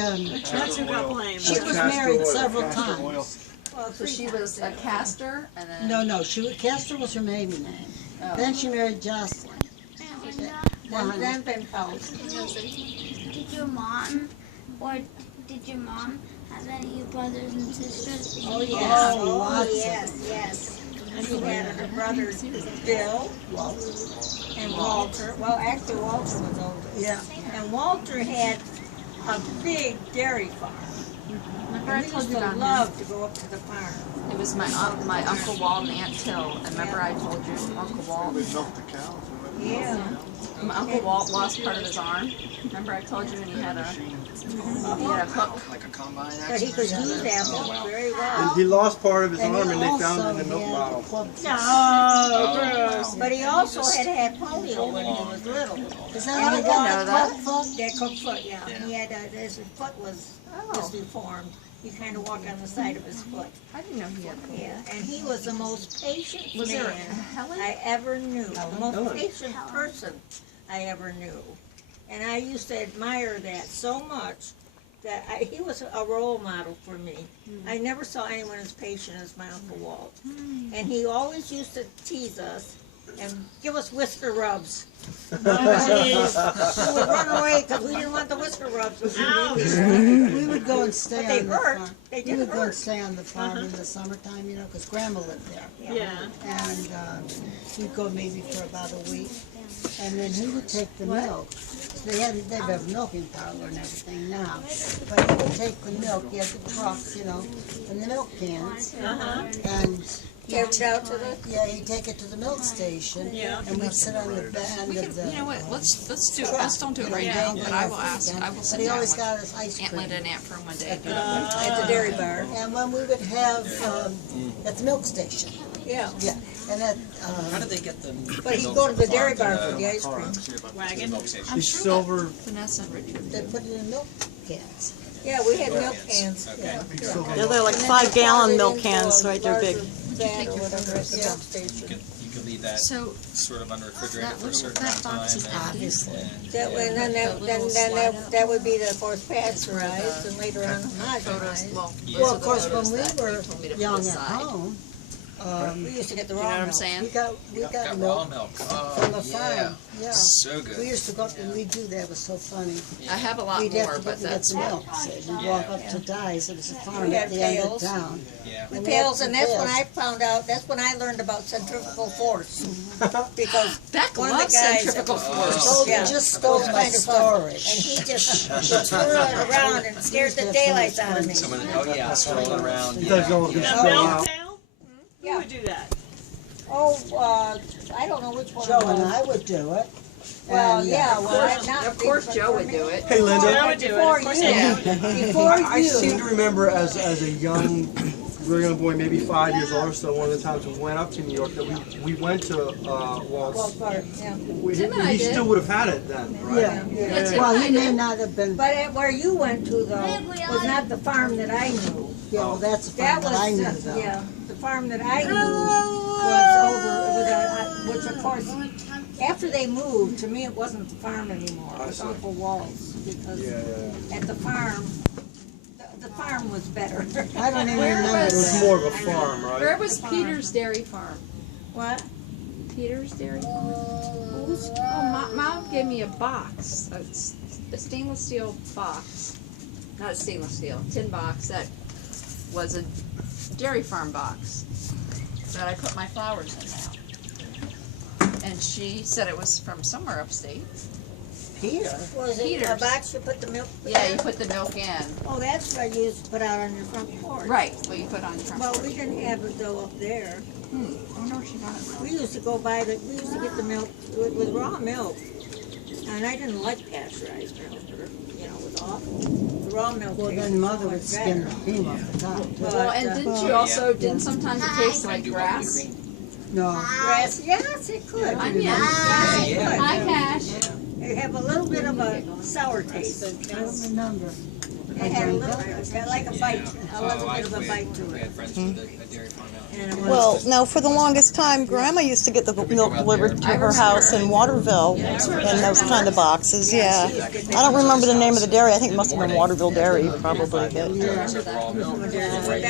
That's who got blamed. she was married several times. Well, so she was a Castor, and then No, Castor was her maiden name. Oh. Then she married Joslin. Then been Post. Did your mom have any brothers and sisters? Oh yes, yes. She had her brothers Bill and Walter. Well, actually Walter was older. Yeah. And Walter had a big dairy farm. remember I And we told used you to about him? love to go up to the farm. It was my Uncle Walt and Aunt Till. And remember I told you Uncle Walt? They milked the cows. Yeah. My Uncle Walt lost part of his arm. Remember I told you, and he had a hook. Like a combine But he could use that hook very well. And he lost part of his And arm he and they found also it in the milk had bottle. club foot. No, gross. But he also had polio when he was little. Is that how he got the club foot? That cook foot, yeah. He had his foot was deformed. He kind of walked on the side of his foot. I didn't know he had polio. Yeah, and he was the most patient Was there a man Helen? I ever knew. The most Helen. patient person I ever knew. And I used to admire that so much that he was a role model for me. I never saw anyone as patient as my Uncle Walt. And he always used to tease us and give us whisker rubs. We would run away because we didn't want the whisker rubs. We would go and stay But they on the hurt. farm. They We did would go and hurt. stay on the farm in the summertime, you know, because Grandma lived there. Yeah. And we'd go maybe for about a week. And then he would take the milk. They have a milking parlor and everything now. But he would take the milk, he had the truck, you know, and the milk cans. And Give it out to the. he'd take it to the milk station. Yeah. And we'd sit on the end We of can, the. you know what, let's don't do it right Yeah. now, but I will ask, I will But sit he down always with got his ice Aunt cream. Linda and Aunt Fern one day. At the dairy bar. And when we would have, at the milk station, Yeah. yeah, and at, How did they get the? But he'd go to the dairy bar for the ice cream. Wagon. I'm These sure silver, that Vanessa and Richard. they put it in milk cans. Yeah, we had milk cans. Yeah, they're like 5-gallon milk cans, right? They're big. Vat or whatever at the milk station. You could leave that So sort of under refrigerator that for a little, certain that amount box of is time. Obviously. That way, then that would be the first pasteurized and later on homogenized. well, Well, of course, when we were told me to put young at aside. home, We used to get the You raw know what I'm milk. saying? we got Got raw milk milk. from Oh, the farm, yeah. so We good. used to go up and we'd do that, it was so funny. I have a lot We'd more, have to go but and get that's the milk, so we'd walk up to Dyes, it was a farm We at had the end of pails. town. Yeah. The pails, and that's when I found out, that's when I learned about centrifugal force. Because Beck one of the loves guys centrifugal that force. Stole, Yeah. just stole my kind of fun. And story. he just would twirl it around and scared the daylights out of me. Someone, oh yeah, swirling around. you guys Yeah. don't just A go milk out. pail? Who Yeah. would do that? Oh, I don't know which one. Joe it and was. I would do it. Well, And, yeah, well, I'm not. Of course, Joe would do it. Hey Linda, I would do it. Before Of course you, I Yeah. before I seem to you. remember as a young boy, maybe 5 years old or so, one of the times we went up to New York, that we went to Well, Walt's. part, yeah. Tim and I He did. still would have had it then, right? Yeah, That's well, what he I may did. not have been, But where you went to though was not the farm that I knew. yeah, well, that's the That farm was, that I knew though. yeah, the farm that I knew was over, which of course, after they moved, to me it wasn't the farm anymore. It was I see. Uncle Walt's, because Yeah. at the farm, the farm was better. I don't even Where remember It was that. more of a farm, right? Where was Peter's Dairy Farm? What? Peter's Dairy Farm? Oh, Mom gave me a box, a stainless steel box, not a stainless steel, tin box that was a dairy farm box that I put my flowers in now. And she said it was from somewhere upstate. Peter? Was it a Peters. box you put the milk? Yeah, you in? put the milk in. Oh, that's what you used to put out on your front porch. Right, what you put on your front Well, porch. we didn't have it though up there. I wonder where she got it. We used to go buy we used to get the milk with raw milk. And I didn't like pasteurized milk, or, you know, it was awful. The raw milk Well, tasted then Mother so would much skin better. the cream off the top too. But, Well, and didn't you also, didn't sometimes it taste like grass? No, Grass, yes, it could. Onion. Yes, it could. Hi, Cash. It They have a little bit of a sour taste. I don't remember. It had a little, it's got like a bite, a little Oh, bit of a bite to we it. had friends with a dairy farm out. And it was- Well, now for the longest time, Grandma used to get the milk delivered to her house in Waterville in those kind of boxes. Yeah, I don't remember the name of the dairy. I think it must have been Waterville Dairy, probably. But that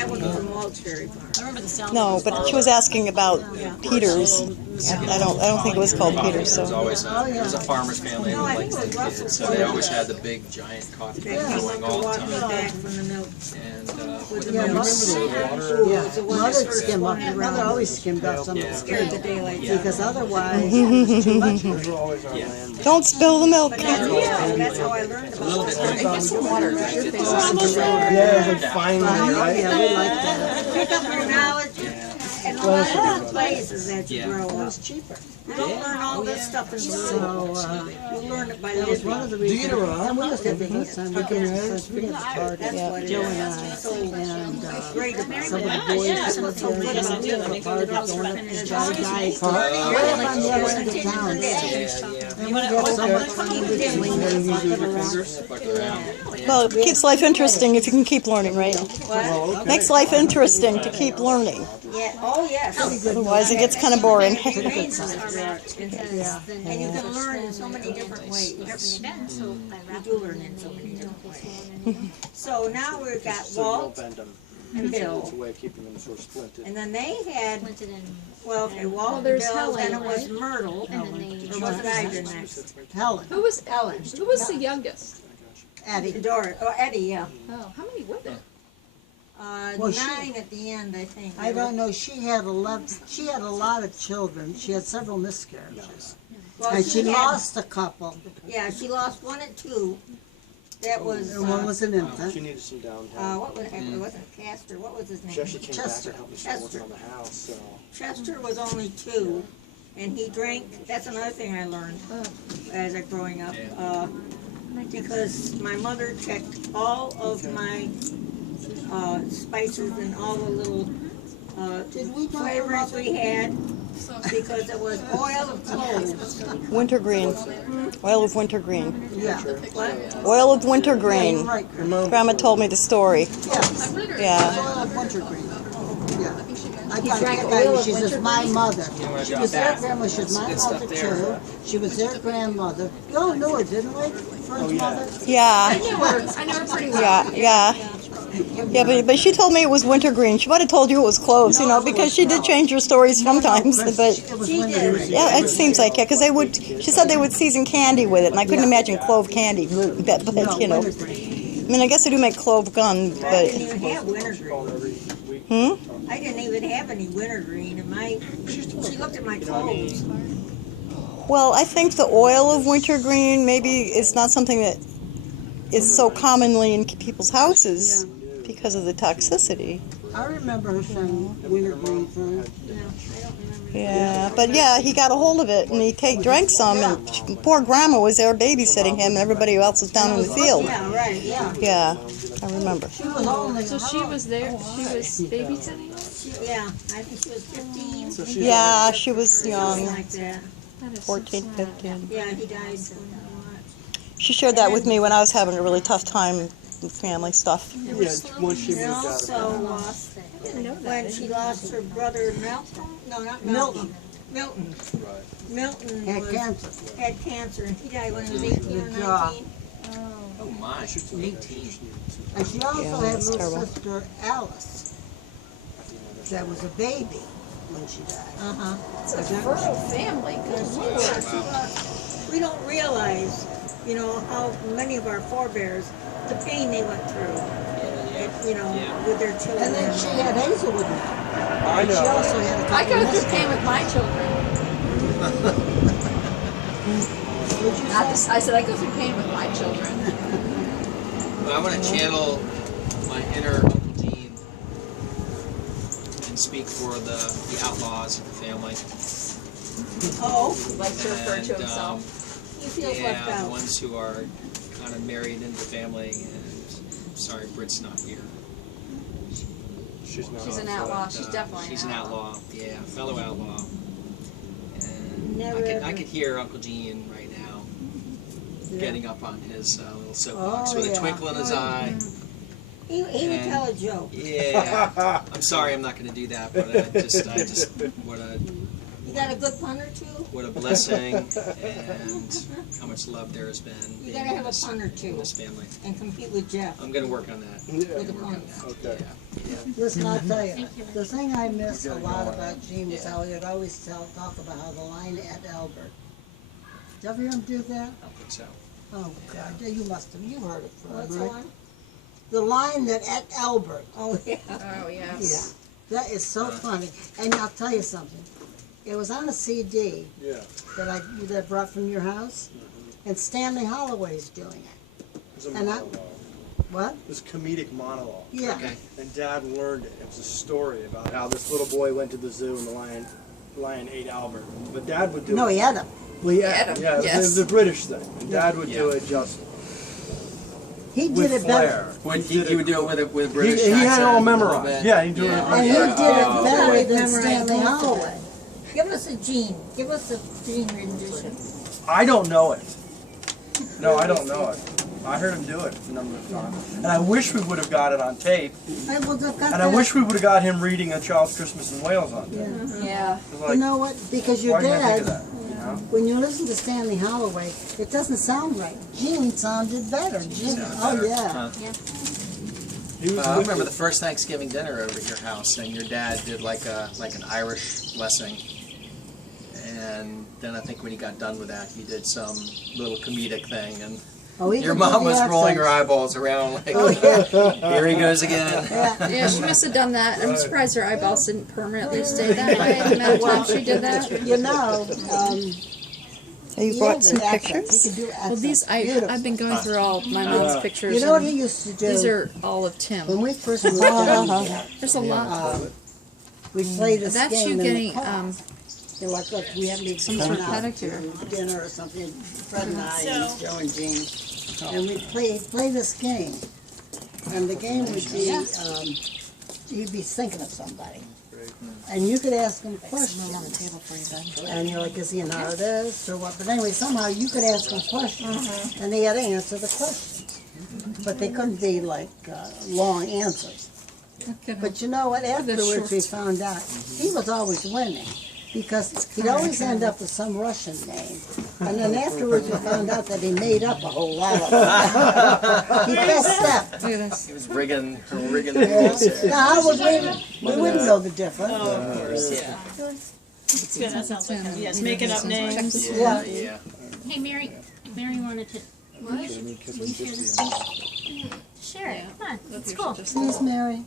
one was from Walt's Dairy Farm. no, but she was asking about Peters. I don't think it was called Peters. It was So always it was a farmer's family No, I with think it like was 10 kids, Russell. so they always had the big giant coffee That came going up all to the walk me time. back from the milk. And With the Yeah, milk. Yeah, was the one mother that skim up. first Mother always skimmed up some of Yeah. the scared the cream daylight. because otherwise it was too much. Those were always our land. don't spill the milk. That's how I learned a little about bit it. like Some water, right? Your face is Yeah, it was like finally, right? Yeah, we like that. Pick up your knowledge and a lot of the places that you Yeah. grow It up. was cheaper. You don't learn all this stuff in school. So, You learn it by that was one of living. the reasons. And we used to have the first time we had a party. That's what it Joe is. and I, So and great about some of it. the boys that were so good about it, the party going up to Johnny Guy's. Way up on the other end of town. And we had so much fun, we would swing and walk around. Well, it keeps life interesting if you can keep learning, right? What? Makes life interesting to keep learning. Yeah, oh yes. Otherwise, it gets kind of boring. The names are right. And you can learn in so many different ways. You do learn in so many different ways. So now we've got So you don't Walt bend them. and Bill. It's a way of keeping them sort of splinted. And then they had, well, okay, Walt and there's Bill, then it Helen, was Myrtle. Or was it Ivan next? Helen, Who was Ellen? Who was the youngest? Eddie. Doris, oh, Eddie, yeah. Oh, how many were there? Well, she- 9 at the end, I think. I don't know, she had 11, she had a lot of children. She had several miscarriages. Well, And she had- lost a couple, Yeah, she lost 1 and 2. That was, and one was an She infant. needed some downtime. what was, it wasn't Castor, what was his name? She actually came back Chester. and helped me start working Chester. on the house, so. Chester was only 2, and he drank, that's another thing I learned as I growing up. Because my mother checked all of my spices and all the little Did we talk flavors about we had, because it was oil of cloves. Wintergreen. Oil of wintergreen. Yeah. What? Oil of You're wintergreen. right, Chris. Grandma told me the story. Yes. Yeah. Oil of wintergreen. Yeah. I drank thought oil of she was my mother. She was their grandma, she was my Good stuff mother there. too. She was their grandmother. You all knew her, didn't we? Fern's mother? Yeah. I know her pretty well. Yeah. Yeah, but she told me it was wintergreen. She might have told you it was cloves, you know, because she did change her stories sometimes. Chris, But it was She wintergreen. yeah, it seems like it, because they would. She said they would season candy with it, and I couldn't imagine clove candy. But No, you know, wintergreen. I mean, I guess they do make clove gun, I but didn't even have wintergreen. Every week. hmm. I didn't even have any wintergreen in my, she looked at my clothes. Well, I think the oil of wintergreen maybe is not something that is so commonly in people's houses because of the toxicity. I remember her saying wintergreen Fern. No, I don't remember. Yeah, but yeah, he got a hold of it and he drank some, and poor Grandma was there babysitting him, and everybody else was down in the field. Yeah, right, yeah. Yeah, I remember. She was only. So she was there. She was babysitting us. Yeah, I think she was 15, So she's Yeah, she was something young, like that. That is so 14, sad. 15. Yeah, he died. She shared that with me when I was having a really tough time with family stuff. yeah, once she moved And out of also, town. when she lost her brother Malcolm, no, not Malcolm. Milton. Milton Had was, cancer. had cancer, and he died when he was 18 or The jaw. 19. Oh my, 18. And she also Yeah, had that's little terrible. sister Alice. That was a baby when she died. Uh-huh. It's a fertile family. Good Lord. We don't realize, you know, how many of our forebears, the pain they went through, you know, with their children. And then she had Hazelwood now. I She know. also had a I couple go of through pain with my children. Would you Not say? this, I said I go through pain with my children. Well, I want to channel my inner Uncle Dean and speak for the outlaws of the family. Oh, He likes to refer to And, himself. he feels left Yeah, the out. ones who are kind of married into the family, and sorry, Britt's not here. She's not. She's an outlaw. She's definitely She's an an outlaw. outlaw, yeah, fellow outlaw. And Never I ever. could hear Uncle Dean right now getting up on his little soapbox with a yeah. twinkle in his eye. He would And- tell a joke. Yeah. I'm sorry, I'm not going to do that, but I just, You got a good pun or two? what a blessing, and how much love there has been. You being gotta in have a this- pun or in two this family. and compete with Jeff I'm going to work on that. with the Work on puns. that. Okay. Yeah. Listen, I'll tell you, the thing I miss a lot about Gene was how he'd always talk about how the line at Albert. Did you ever hear him do that? I don't think so. Oh, God, you must have, you heard it from What's him, right? on? The line that at Albert. Oh, yeah. Oh, Yeah, yes. that is so funny. And I'll tell you something. It was on a CD Yeah. that I brought from your house, and Stanley Holloway's doing it. It was a And I- monologue. What? It was a comedic monologue. Yeah. Okay. And Dad learned it. It was a story about how this little boy went to the zoo and the lion ate Albert. But Dad would do No, it. he had him. Well, yeah, Adam, yeah, it yes. was a British thing. And Dad would do it just He did with it better. flair. He would do it with a He, British he accent. had it all a little memorized. bit. Yeah, he'd do Yeah. And he did it Oh. better than Memorize Stanley most of Holloway. Give us a Gene. Give us a Gene rendition. I don't know it. No, I don't know it. I heard him do it a number of times. And I wish we would have got it on tape. I would have got And I that. wish we would have got him reading A Child's Christmas in Wales on tape. Yeah. Yeah. It was You like, know what? Because your why didn't I think dad, of that? You know? when you listen to Stanley Holloway, it doesn't sound right. Gene sounded better. Gene, oh yeah. He was I wicked. remember the first Thanksgiving dinner over at your house, and your dad did like an Irish blessing, and then I think when he got done with that, he did some little comedic thing, and Oh, he your could do mom the was rolling her accents. eyeballs around like, Oh yeah. here he goes again. Yeah. Yeah, she must have done that. I'm surprised her eyeballs didn't permanently stay that way the amount of time she did that. You know, You he brought had some the accents. pictures? He could do Well, accents. these I've been going through all my mom's pictures. You know what and he used to do? these are all of Tim. When we first moved down here, There's a lot. we played this That's game you in the getting car. They're like, look, we haven't even some gone sort of out pedicure. to dinner or something. Fred and I and Joe and Jean, and we'd play this game. And the game would be, you'd be thinking of somebody. And you could ask him questions. on the table for you, Ben. And you're like, is he an artist or what? But anyway, somehow you could ask him questions, and they had to answer the questions. But they couldn't be like long answers. But you know what? Afterwards, we found out he was always winning because he'd always end up with some Russian name. And then afterwards, we found out that he made up a whole lot of them. He messed up. Look at this. He was rigging the piece there. Now, how would we wouldn't know the difference. It's good. That sounds like him. Yes, making up names. Yeah. Yeah. Hey, Mary wanted to. What? Will you share this piece? Share it. Come on. It's cool. Please, Mary.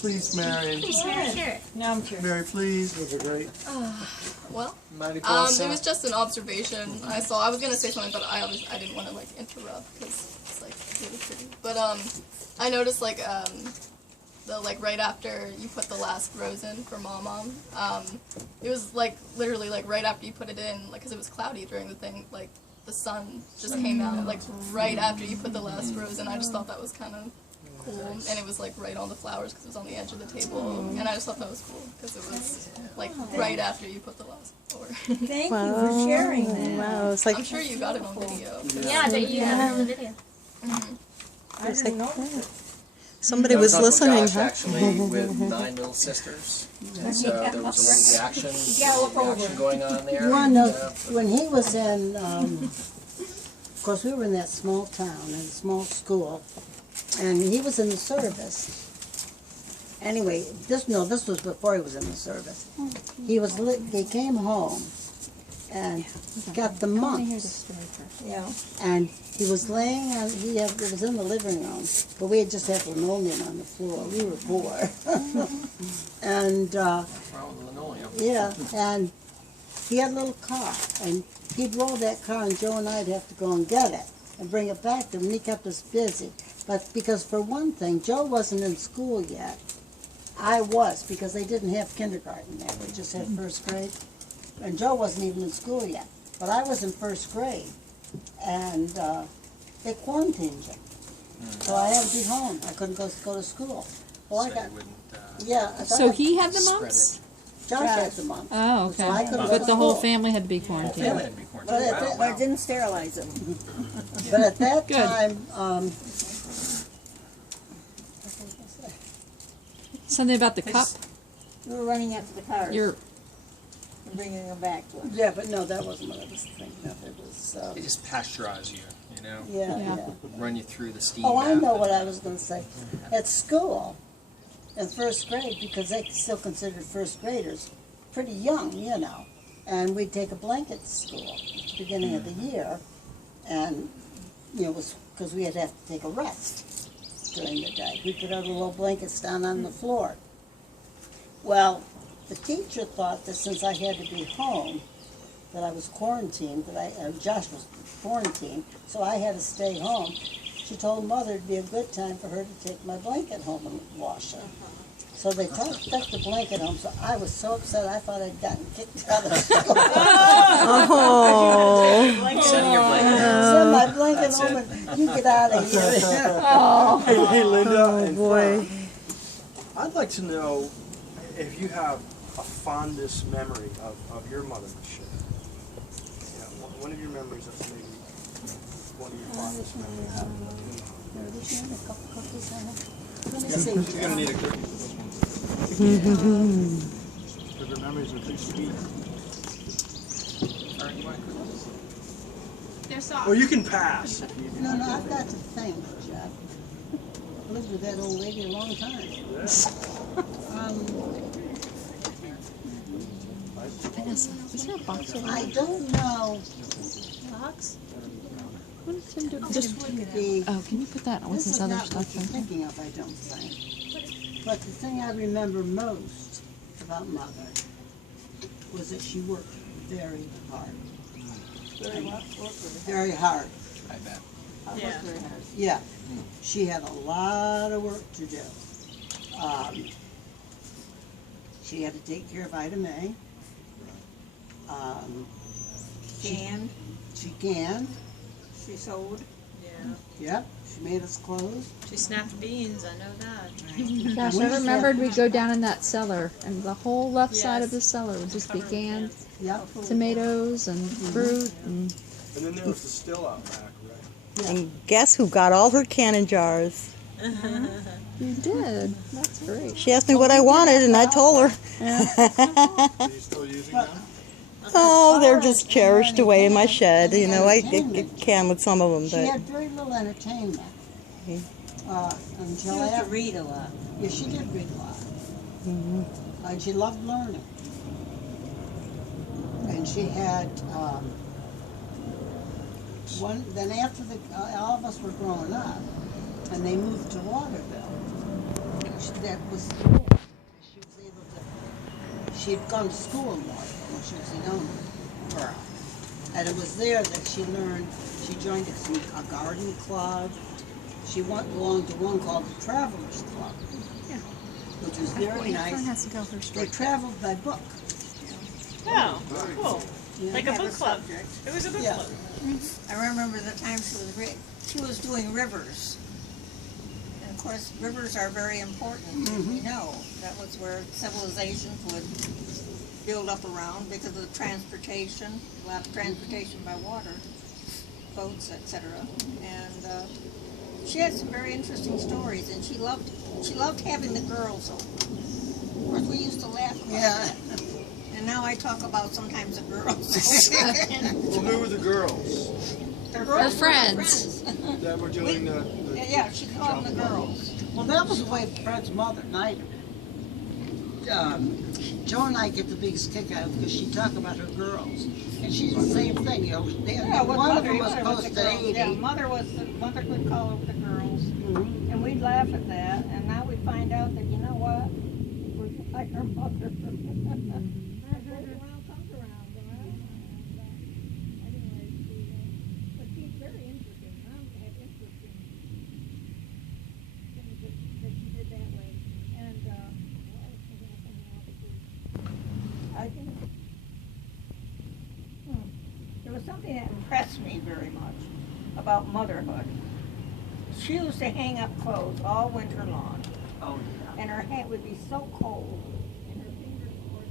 Please, Mary. Please share it. Now I'm curious. Mary, please. Those are great. Well, Mighty it Blossom. was just an observation I saw. I was gonna say something, but I didn't want to like interrupt because it's like really pretty. But I noticed like the like right after you put the last rose in for Mom, it was like literally like right after you put it in, like because it was cloudy during the thing, like the sun just came out like right after you put the last rose in. I just thought that was kind of cool, and it was like right on the flowers because it was on the edge of the table, and I just thought that was cool because it was like right after you put the last flower. Thank you for sharing that. Wow, it's like I'm sure you got it on video. Yeah, I bet you have it on the video. I didn't know. somebody I was on with listening, Josh, huh? actually with 9 little sisters. So there was a little reaction going on there. You want to know, Yeah. when he was in, of course, we were in that small town, in a small school, and he was in the service. Anyway, this was before he was in the service. He came home and got the mumps. Yeah. And he was laying on, it was in the living room, but we had just had linoleum on the floor. We were poor. And, What's wrong with linoleum? yeah, and he had a little car, and he'd roll that car, and Joe and I'd have to go and get it and bring it back to him, and he kept us busy. But because for one thing, Joe wasn't in school yet. I was, because they didn't have kindergarten there. They just had first grade. And Joe wasn't even in school yet. But I was in first grade, and they quarantined you. So I had to be home. I couldn't go to school. Well, I So got, you wouldn't, yeah. I thought So I- he had the spread mumps? Josh had the mumps. Oh, okay. So I couldn't go But to the whole school. family had to be Whole family quarantined. had to be But quarantined. at that- But I didn't sterilize them. But at that Good. time, Something about the cup. We were running after the cars You're and bringing them back to us. yeah, but no, that wasn't what I was thinking of. It was, They just pasteurize you, you know? yeah, Yeah. yeah. Run you through the steam Oh, I bath. know what I was gonna say. At school, in first grade, because they still considered first graders pretty young, you know, and we'd take a blanket to school at the beginning of the year, and, you know, it was, because we'd have to take a rest during the day. We put our little blankets down on the floor. Well, the teacher thought that since I had to be home, that I was quarantined, Josh was quarantined, so I had to stay home. She told Mother it'd be a good time for her to take my blanket home and wash it. So they took the blanket home, so I was so upset I thought I'd gotten kicked out of school. Oh. Sending your blanket. Send my blanket That's home it. and you get out of here. Hey, Linda and boy. Fern, I'd like to know if you have a fondest memory of your mother, Michelle. Yeah, one of your memories that's maybe one of your fondest memories. You're gonna need a cookie for this one. But your memories are too sweet. They're soft. Or you can pass. No, I've got to think, Jeff. I lived with that old lady a long time. Vanessa, is there a box over I there? don't know. Box? What did Tim do? This wouldn't be. Oh, can you put that with This his is other not what stuff you're in? thinking of, I don't think. But the thing I remember most about Mother was that she worked very hard. Very hard. I bet. Yeah. Yeah. She had a lot of work to do. She had to take care of Ida May. Canned, She canned. she sewed. Yep. She made us clothes. She snapped beans, I know that. We Gosh, I used to remembered have- we'd go down in that cellar, and the whole left side of Yes. the cellar would just be canned Yep. tomatoes and fruit and And then there was the still out back, right? And guess who got all her canning jars? you did. That's great. She asked me what I wanted, and I told her. Are you still using them? Oh, they're just cherished away in my shed. You know, I can with some of them, She but had very little entertainment. Until She used to after. read a lot. Yeah, she did read a lot. And she loved learning. And she had, then after all of us were growing up, and they moved to Waterville, that was good. She was able to, she had gone to school in Waterville when she was a young girl. And it was there that she learned, she joined a garden club. She belonged to one called the Travelers Club, which was very nice. to go first. They traveled by book. Oh, cool. Yeah. Like a book club. It was a book Yeah. club. I remember the time she was doing rivers. And of course, rivers are very important. We know that was where civilizations would build up around because of the transportation, a lot of transportation by water, boats, etc. And she had some very interesting stories, and she loved having the girls over. Of course, we used to laugh about that. And now I talk about sometimes the girls. Well, who were the girls Her friends. that were doing the Yeah, she called them the girls. Well, that was the way Fred's mother and I, Joe and I get the biggest kick out of it because she talked about her girls. And she's the same thing, you know. One of them was close to 80. Yeah, mother would call over the girls. And we'd laugh at that. And now we find out that, you know what? We're just like her mother. Comes around, you know? Anyway, but she's very interesting. Mom had interesting things that she did that way. And I think there was something that impressed me very much about motherhood. She used to hang up clothes all winter long. Oh, yeah. And her hand would be so cold. And her fingers would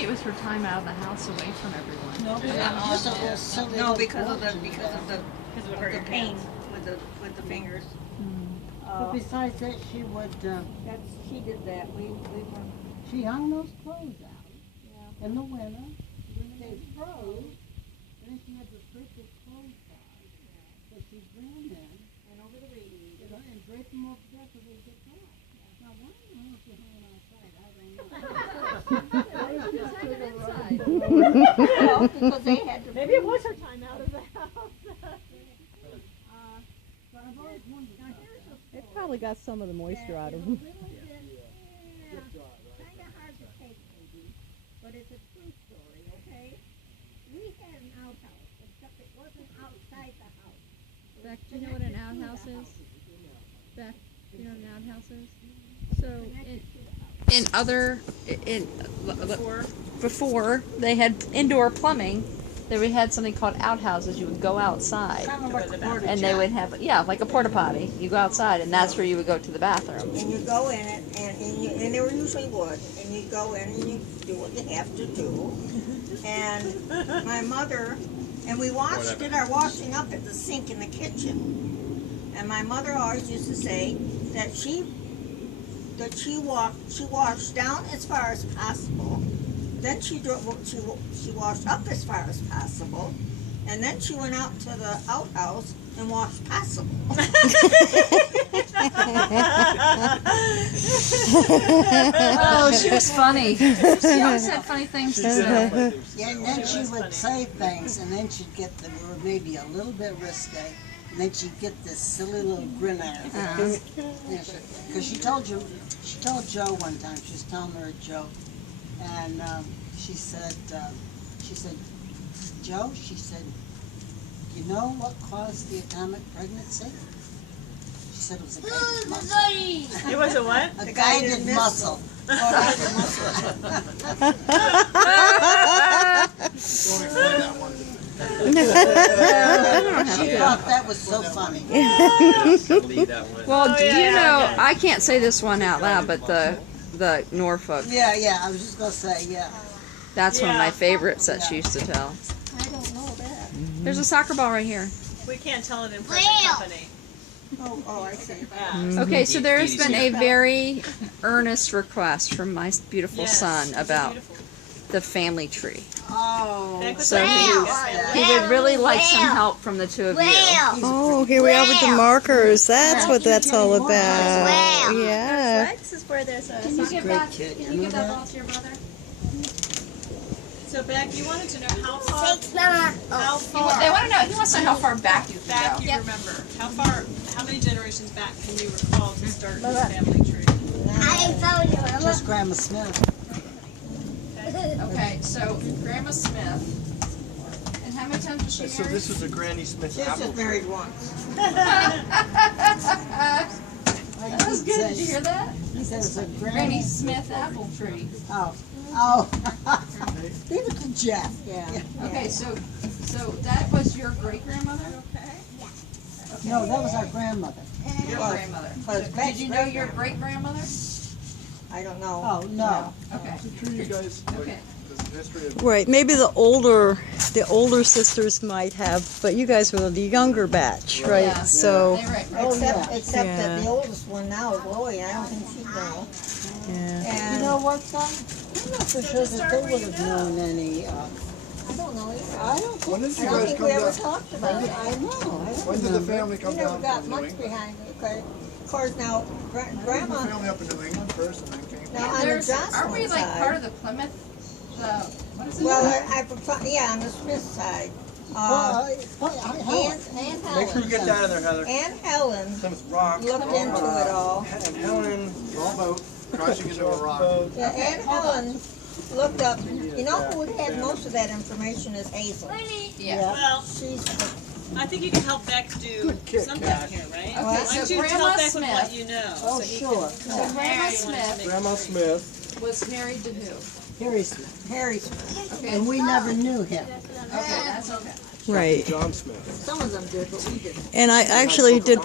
Maybe it was her time out of the house away from everyone. No, just a little silly No, little because of clothes she the pain with the fingers. But besides that, she would, She did that. she hung those clothes out in the winter. When they froze, then she had to strip the clothes out. So she'd bring them in. And over the radiator. And drape them over there so they get dry. Now, why in the hell is she hanging outside? I don't know. Because they had to. Maybe it was her time out of the house. But I've always wondered. Now, here's a It probably got some of the moisture out of them. Kind of hard to take, maybe, but it's a true story, okay? We had an outhouse, except it wasn't outside the house. Beck, do you know what an outhouse is? Beck, do you know what an outhouse is? So before they had indoor plumbing, we had something called outhouses. You would go outside, kind of like a porta and they would have like a porta potty. You go outside, and that's where you would go to the bathroom. And you go in it, and they were usually wood, and you go in and you do what you have to do. And my mother, and we did our washing up at the sink in the kitchen. And my mother always used to say that she washed down as far as possible. Then she washed up as far as possible, and then she went out to the outhouse and washed possible. Oh, she was funny. She always had funny things to say. Yeah, and then she would say things, and then she'd get them were maybe a little bit risque, and then she'd get this silly little grin on her face. Because she told Joe one time, she was telling her a joke, and she said, Joe, she said, you know what caused the atomic pregnancy? She said it was a guided muscle. It was a what? A guided muscle. Don't explain that one. She thought that was so funny. Well, do you know? I can't say this one out loud, but the Norfolk. Yeah, I was just gonna say, yeah. That's one of my favorites that she used to tell. I don't know that. There's a soccer ball right here. We can't tell it in present company. Oh, I see. Okay, so there's been a very earnest request from my beautiful son about the family tree. Oh, So he would really like some help from the two of you. Oh, here we are with the markers. That's what that's all about. Yeah. This is where there's a. Can you give that ball to your brother? So Beck, you wanted to know how far. They want to know. He wants to know how far back you can Back go. you remember. How many generations back can you recall to start this family tree? just Grandma Smith. Okay, so Grandma Smith. And how many times was she So married? this is a Granny Smith She's apple. just married once. That was good. Did you hear that? He said it's a Granny Smith apple tree. Oh. Leave it to Jeff. Yeah. Okay, so that was your great grandmother? No, that was our grandmother. Your grandmother. But Did you know your great grandmother? I don't know. Oh, no. Okay. It's a tree, you guys. Okay. There's a history of Right. Maybe the older sisters might have, but you guys were the younger batch, right? Yeah. So, They're right. Except Yeah. that the oldest one now is Lily. I don't think she'd know. yeah. And You know what, son? I'm not so sure that they would have known any, I don't know either. I don't When think, did I you don't guys think come we ever down? talked about it. I know. When did the family We come never down got from New much England? behind it. Of course, now The Grandma. family up in New England first and then came. Now on the There's, Joslin aren't we like side. part of the Plymouth? What is it? Well, yeah, on the Smith side. Helen. Aunt Make sure Helen. you get that in there, Heather. Aunt Helen Plymouth Rock. looked into it all. And Helen, all about crashing into a rock. Yeah, Aunt Helen looked up. You know who had most of that information is Hazel. Yeah. Well, She's I think you can help Beck do Good kick, something Cash. here, right? Okay, Why so don't you Grandma tell Beck Smith. what you know? Oh, so he sure. So Grandma Smith Grandma Smith. was married to who? Harry Smith. Harry Smith. Okay. And we never knew him. Okay, that's okay. Right. John Smith. Some of them did, but we didn't. And I actually did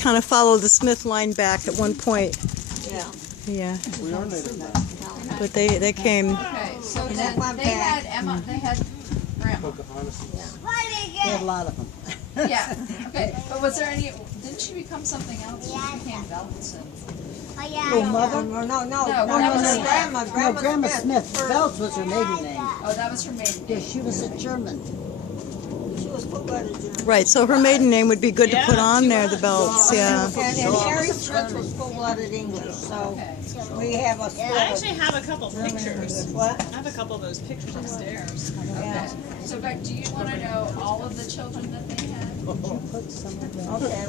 kind of follow the Smith line back at one point. Yeah. Yeah. We are native. But they came. Okay, so And then that one they back. had Emma, they had Grandma. Pocahontas. They had a lot of them. Yeah, okay, but was there any, didn't she become something else? She became Belts and... Oh, mother? No, No, Grandma Grandma Smith. Smith. Belts was her maiden name. Oh, that was her maiden Yeah, name. she was a German. She was full-blooded German. Right, so her maiden name would be good to put on there, the belts, yeah. And Harry Smith was full-blooded English, so we have a I split. actually have a couple pictures. What? I have a couple of those pictures upstairs. Okay, so Beck, do you want to know all of the children that they had? Okay,